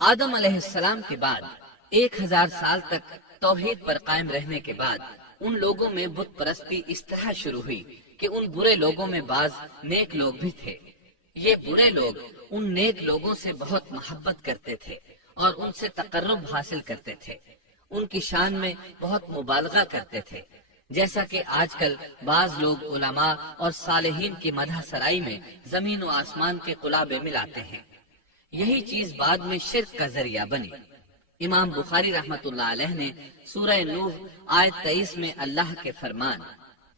آدم علیہ السلام کے بعد 1000 سال تک توحید پر قائم رہنے کے بعد ان لوگوں میں بت پرستی اس طرح شروع ہوئی کہ ان برے لوگوں میں بعض نیک لوگ بھی تھے۔ یہ برے لوگ ان نیک لوگوں سے بہت محبت کرتے تھے اور ان سے تقرب حاصل کرتے تھے، ان کی شان میں بہت مبالغہ کرتے تھے، جیسا کہ آج کل بعض لوگ علماء اور صالحین کی مدح سرائی میں زمین و آسمان کے قلابے ملاتے ہیں۔ یہی چیز بعد میں شرک کا ذریعہ بنی۔ امام بخاری رحمۃ اللہ علیہ نے سورہ نوح آیت 23 میں اللہ کے فرمان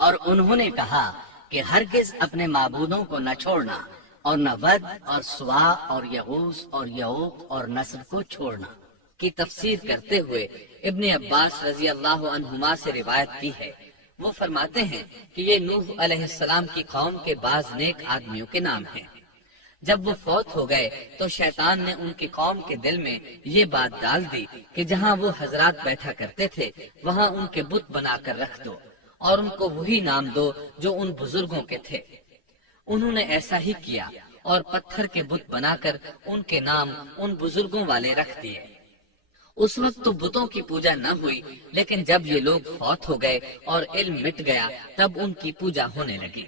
اور انہوں نے کہا کہ ہرگز اپنے معبودوں کو نہ چھوڑنا اور نہ ود اور سوا اور یغوث اور یعوق اور نصر کو چھوڑنا کی تفسیر کرتے ہوئے ابن عباس رضی اللہ عنہما سے روایت کی ہے۔ وہ فرماتے ہیں کہ یہ نوح علیہ السلام کی قوم کے بعض نیک آدمیوں کے نام ہیں۔ جب وہ فوت ہو گئے تو شیطان نے ان کی قوم کے دل میں یہ بات ڈال دی کہ جہاں وہ حضرات بیٹھا کرتے تھے وہاں ان کے بت بنا کر رکھ دو اور ان کو وہی نام دو جو ان بزرگوں کے تھے۔ انہوں نے ایسا ہی کیا اور پتھر کے بت بنا کر ان کے نام ان بزرگوں والے رکھ دیے۔ اس وقت تو بتوں کی پوجا نہ ہوئی، لیکن جب یہ لوگ فوت ہو گئے اور علم مٹ گیا تب ان کی پوجا ہونے لگی۔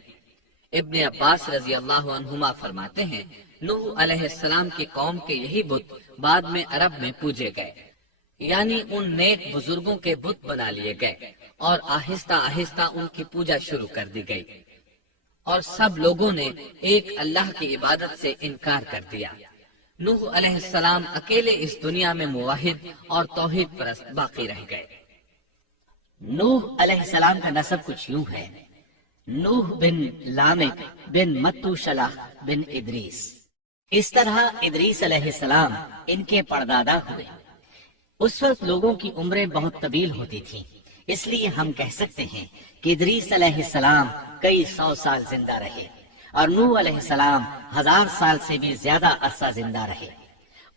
ابن عباس رضی اللہ عنہما فرماتے ہیں نوح علیہ السلام کی قوم کے یہی بت بعد میں عرب میں پوجے گئے، یعنی ان نیک بزرگوں کے بت بنا لیے گئے اور آہستہ آہستہ ان کی پوجا شروع کر دی گئی، اور سب لوگوں نے ایک اللہ کی عبادت سے انکار کر دیا۔ نوح علیہ السلام اکیلے اس دنیا میں موحد اور توحید پرست باقی رہ گئے۔ نوح علیہ السلام کا نسب کچھ یوں ہے: نوح بن لامک بن متو شلح بن ادریس۔ اس طرح ادریس علیہ السلام ان کے پردادا ہوئے۔ اس وقت لوگوں کی عمریں بہت طویل ہوتی تھیں، اس لیے ہم کہہ سکتے ہیں کہ ادریس علیہ السلام کئی 100 سال زندہ رہے اور نوح علیہ السلام 1000 سال سے بھی زیادہ عرصہ زندہ رہے۔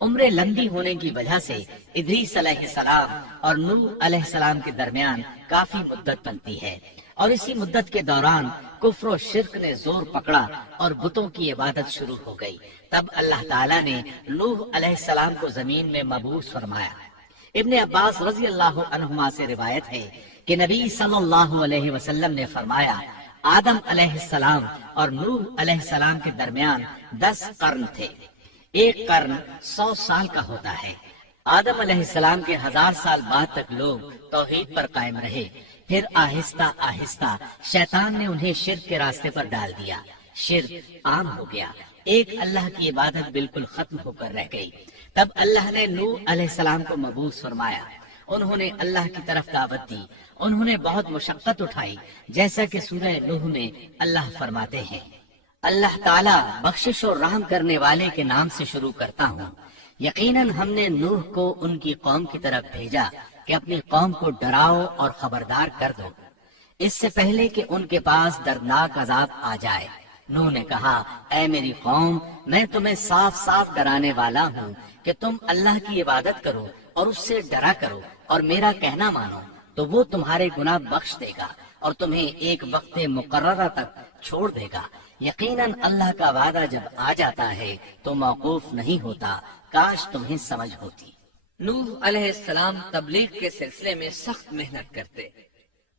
عمریں لمبی ہونے کی وجہ سے ادریس علیہ السلام اور نوح علیہ السلام کے درمیان کافی مدت بنتی ہے، اور اسی مدت کے دوران کفر و شرک نے زور پکڑا اور بتوں کی عبادت شروع ہو گئی۔ تب اللہ تعالیٰ نے نوح علیہ السلام کو زمین میں مبعوث فرمایا۔ ابن عباس رضی اللہ عنہما سے روایت ہے کہ نبی صلی اللہ علیہ وسلم نے فرمایا آدم علیہ السلام اور نوح علیہ السلام کے درمیان 10 قرن تھے۔ ایک قرن 100 سال کا ہوتا ہے۔ آدم علیہ السلام کے 1000 سال بعد تک لوگ توحید پر قائم رہے، پھر آہستہ آہستہ شیطان نے انہیں شرک کے راستے پر ڈال دیا، شرک عام ہو گیا، ایک اللہ کی عبادت بالکل ختم ہو کر رہ گئی۔ تب اللہ نے نوح علیہ السلام کو مبعوث فرمایا، انہوں نے اللہ کی طرف دعوت دی، انہوں نے بہت مشقت اٹھائی، جیسا کہ سورہ نوح میں اللہ فرماتے ہیں اللہ تعالیٰ بخشش اور رحم کرنے والے کے نام سے شروع کرتا ہوں۔ یقیناً ہم نے نوح کو ان کی قوم کی طرف بھیجا کہ اپنی قوم کو ڈراؤ اور خبردار کر دو، اس سے پہلے کہ ان کے پاس دردناک عذاب آ جائے۔ نوح نے کہا اے میری قوم، میں تمہیں صاف صاف ڈرانے والا ہوں کہ تم اللہ کی عبادت کرو اور اس سے ڈرا کرو اور میرا کہنا مانو، تو وہ تمہارے گناہ بخش دے گا اور تمہیں ایک وقت مقررہ تک چھوڑ دے گا۔ یقیناً اللہ کا وعدہ جب آ جاتا ہے تو موقوف نہیں ہوتا، کاش تمہیں سمجھ ہوتی۔ نوح علیہ السلام تبلیغ کے سلسلے میں سخت محنت کرتے،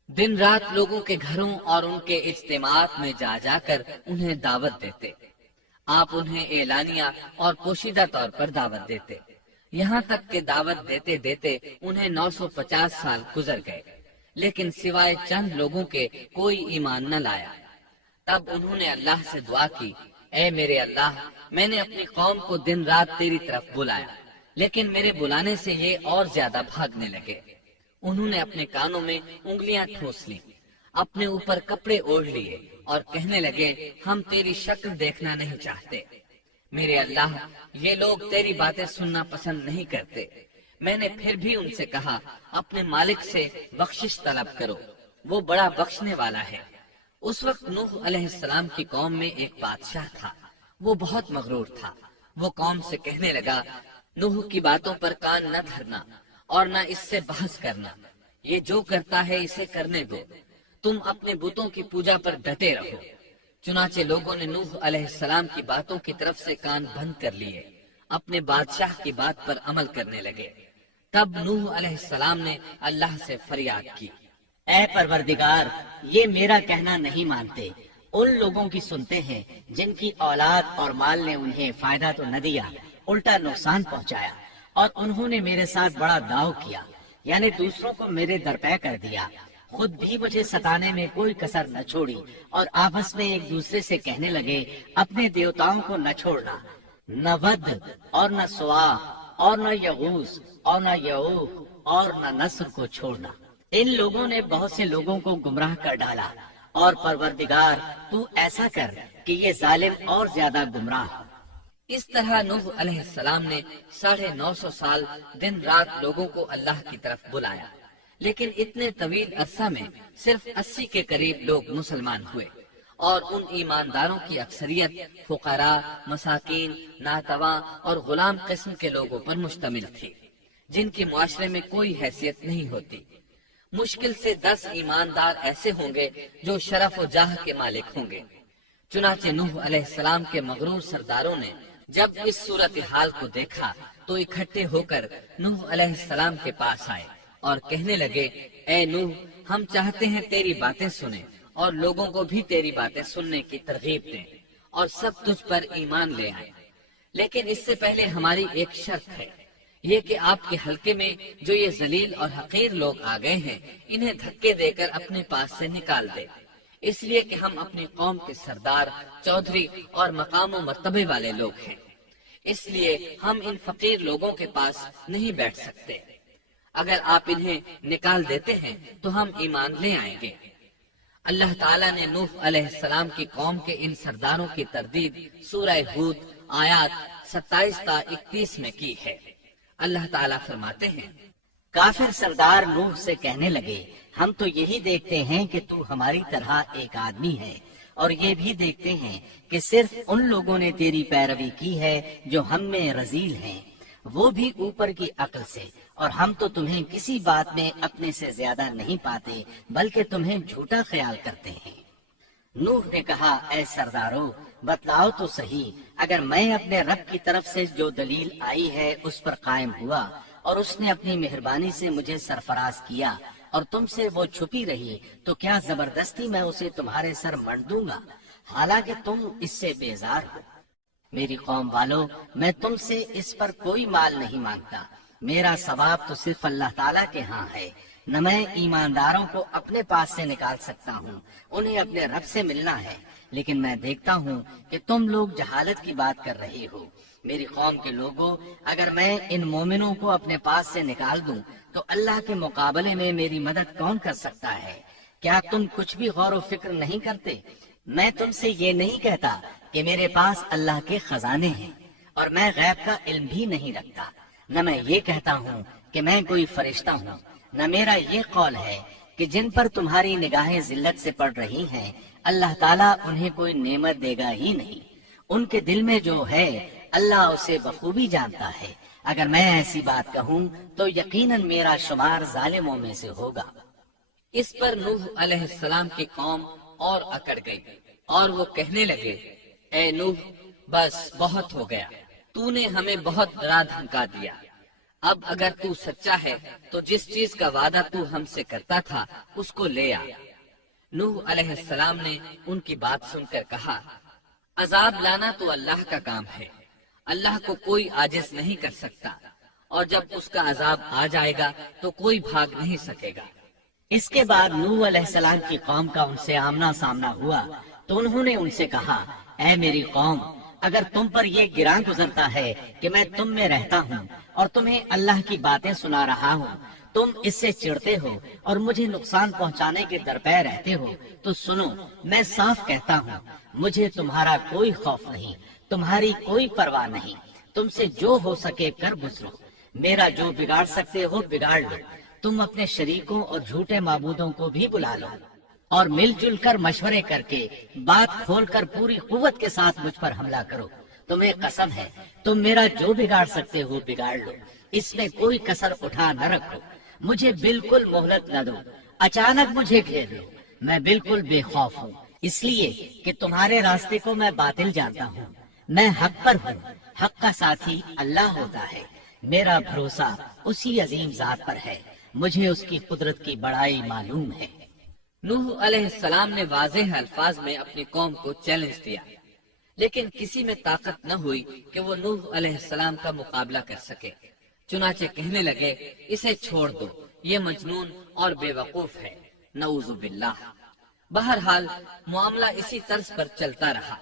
دن رات لوگوں کے گھروں اور ان کے اجتماعات میں جا جا کر انہیں دعوت دیتے۔ آپ انہیں اعلانیہ اور پوشیدہ طور پر دعوت دیتے، یہاں تک کہ دعوت دیتے دیتے انہیں 950 سال گزر گئے، لیکن سوائے چند لوگوں کے کوئی ایمان نہ لایا۔ تب انہوں نے اللہ سے دعا کی اے میرے اللہ، میں نے اپنی قوم کو دن رات تیری طرف بلایا، لیکن میرے بلانے سے یہ اور زیادہ بھاگنے لگے۔ انہوں نے اپنے کانوں میں انگلیاں ٹھوس لیں، اپنے اوپر کپڑے اوڑھ لیے اور کہنے لگے ہم تیری شکل دیکھنا نہیں چاہتے۔ میرے اللہ، یہ لوگ تیری باتیں سننا پسند نہیں کرتے۔ میں نے پھر بھی ان سے کہا اپنے مالک سے بخشش طلب کرو، وہ بڑا بخشنے والا ہے۔ اس وقت نوح علیہ السلام کی قوم میں ایک بادشاہ تھا، وہ بہت مغرور تھا۔ وہ قوم سے کہنے لگا نوح کی باتوں پر کان نہ دھرنا اور نہ اس سے بحث کرنا، یہ جو کرتا ہے اسے کرنے دو، تم اپنے بتوں کی پوجا پر ڈٹے رہو۔ چنانچہ لوگوں نے نوح علیہ السلام کی باتوں کی طرف سے کان بند کر لیے۔ اپنے بادشاہ کی بات پر عمل کرنے لگے۔ تب نوح علیہ السلام نے اللہ سے فریاد کی، اے پروردگار، یہ میرا کہنا نہیں مانتے، ان لوگوں کی سنتے ہیں جن کی اولاد اور مال نے انہیں فائدہ تو نہ دیا، الٹا نقصان پہنچایا، اور انہوں نے میرے ساتھ بڑا داؤ کیا، یعنی دوسروں کو میرے درپے کر دیا، خود بھی مجھے ستانے میں کوئی کسر نہ چھوڑی، اور آپس میں ایک دوسرے سے کہنے لگے اپنے دیوتاؤں کو نہ چھوڑنا، نہ ود اور نہ سوا اور نہ یغوث اور نہ یعوق اور نہ نصر کو چھوڑنا۔ ان لوگوں نے بہت سے لوگوں کو گمراہ کر ڈالا، اور پروردگار تو ایسا کر کہ یہ ظالم اور زیادہ گمراہ ہو۔ اس طرح نوح علیہ السلام نے 950 سال دن رات لوگوں کو اللہ کی طرف بلایا، لیکن اتنے طویل عرصہ میں صرف 80 کے قریب لوگ مسلمان ہوئے، اور ان ایمانداروں کی اکثریت فقراء، مساکین، ناتواں اور غلام قسم کے لوگوں پر مشتمل تھی، جن کی معاشرے میں کوئی حیثیت نہیں ہوتی۔ مشکل سے 10 ایماندار ایسے ہوں گے جو شرف و جاہ کے مالک ہوں گے۔ چنانچہ نوح علیہ السلام کے مغرور سرداروں نے جب اس صورتحال کو دیکھا تو اکٹھے ہو کر نوح علیہ السلام کے پاس آئے اور کہنے لگے، اے نوح، ہم چاہتے ہیں تیری باتیں سنیں اور لوگوں کو بھی تیری باتیں سننے کی ترغیب دیں اور سب تجھ پر ایمان لے آئیں، لیکن اس سے پہلے ہماری ایک شرط ہے، یہ کہ آپ کے حلقے میں جو یہ ذلیل اور حقیر لوگ آ گئے ہیں انہیں دھکے دے کر اپنے پاس سے نکال دے، اس لیے کہ ہم اپنی قوم کے سردار، چودھری اور مقام و مرتبے والے لوگ ہیں، اس لیے ہم ان فقیر لوگوں کے پاس نہیں بیٹھ سکتے۔ اگر آپ انہیں نکال دیتے ہیں تو ہم ایمان لے آئیں گے۔ اللہ تعالیٰ نے نوح علیہ السلام کی قوم کے ان سرداروں کی تردید سورہ ہود آیات 27 تا 31 میں کی ہے۔ اللہ تعالیٰ فرماتے ہیں، کافر سردار نوح سے کہنے لگے ہم تو یہی دیکھتے ہیں کہ تو ہماری طرح ایک آدمی ہے، اور یہ بھی دیکھتے ہیں کہ صرف ان لوگوں نے تیری پیروی کی ہے جو ہم میں رذیل ہیں، وہ بھی اوپر کی عقل سے، اور ہم تو تمہیں کسی بات میں اپنے سے زیادہ نہیں پاتے بلکہ تمہیں جھوٹا خیال کرتے ہیں۔ نوح نے کہا، اے سردارو، بتلاؤ تو صحیح، اگر میں اپنے رب کی طرف سے جو دلیل آئی ہے اس پر قائم ہوا اور اس نے اپنی مہربانی سے مجھے سرفراز کیا اور تم سے وہ چھپی رہی، تو کیا زبردستی میں اسے تمہارے سر منڈ دوں گا، حالانکہ تم اس سے بیزار ہو۔ میری قوم والو، میں تم سے اس پر کوئی مال نہیں مانگتا، میرا ثواب تو صرف اللہ تعالیٰ کے ہاں ہے، نہ میں ایمانداروں کو اپنے پاس سے نکال سکتا ہوں، انہیں اپنے رب سے ملنا ہے، لیکن میں دیکھتا ہوں کہ تم لوگ جہالت کی بات کر رہے ہو۔ میری قوم کے لوگوں، اگر میں ان مومنوں کو اپنے پاس سے نکال دوں تو اللہ کے مقابلے میں میری مدد کون کر سکتا ہے؟ کیا تم کچھ بھی غور و فکر نہیں کرتے؟ میں تم سے یہ نہیں کہتا کہ میرے پاس اللہ کے خزانے ہیں اور میں غیب کا علم بھی نہیں رکھتا، نہ میں یہ کہتا ہوں کہ میں کوئی فرشتہ ہوں، نہ میرا یہ قول ہے کہ جن پر تمہاری نگاہیں ذلت سے پڑ رہی ہیں اللہ تعالیٰ انہیں کوئی نعمت دے گا ہی نہیں، ان کے دل میں جو ہے اللہ اسے بخوبی جانتا ہے۔ اگر میں ایسی بات کہوں تو یقیناً میرا شمار ظالموں میں سے ہوگا۔ اس پر نوح علیہ السلام کی قوم اور اکڑ گئی اور وہ کہنے لگے، اے نوح، بس بہت ہو گیا، تو نے ہمیں بہت ڈرا دھمکا دیا، اب اگر تو سچا ہے تو جس چیز کا وعدہ تو ہم سے کرتا تھا اس کو لے آ۔ نوح علیہ السلام نے ان کی بات سن کر کہا، عذاب لانا تو اللہ کا کام ہے، اللہ کو کوئی عاجز نہیں کر سکتا، اور جب اس کا عذاب آ جائے گا تو کوئی بھاگ نہیں سکے گا۔ اس کے بعد نوح علیہ السلام کی قوم کا ان سے آمنا سامنا ہوا تو انہوں نے ان سے کہا، اے میری قوم، اگر تم پر یہ گراں گزرتا ہے کہ میں تم میں رہتا ہوں اور تمہیں اللہ کی باتیں سنا رہا ہوں، تم اس سے چڑھتے ہو اور مجھے نقصان پہنچانے کے درپے رہتے ہو، تو سنو، میں صاف کہتا ہوں، مجھے تمہارا کوئی خوف نہیں، تمہاری کوئی پرواہ نہیں، تم سے جو ہو سکے کر گزرو، میرا جو بگاڑ سکتے ہو بگاڑ لو، تم اپنے شریکوں اور جھوٹے معبودوں کو بھی بلا لو اور مل جل کر مشورے کر کے بات کھول کر پوری قوت کے ساتھ مجھ پر حملہ کرو، تمہیں قسم ہے تم میرا جو بگاڑ سکتے ہو بگاڑ لو، اس میں کوئی کسر اٹھا نہ رکھو، مجھے بالکل مہلت نہ دو، اچانک مجھے گھیر لو، میں بالکل بے خوف ہوں، اس لیے کہ تمہارے راستے کو میں باطل جانتا ہوں، میں حق پر ہوں، حق کا ساتھی اللہ ہوتا ہے، میرا بھروسہ اسی عظیم ذات پر ہے، مجھے اس کی قدرت کی بڑائی معلوم ہے۔ نوح علیہ السلام نے واضح الفاظ میں اپنی قوم کو چیلنج دیا، لیکن کسی میں طاقت نہ ہوئی کہ وہ نوح علیہ السلام کا مقابلہ کر سکے۔ چنانچہ کہنے لگے، اسے چھوڑ دو، یہ مجنون اور بے وقوف ہے، نعوذ باللہ۔ بہرحال معاملہ اسی طرز پر چلتا رہا۔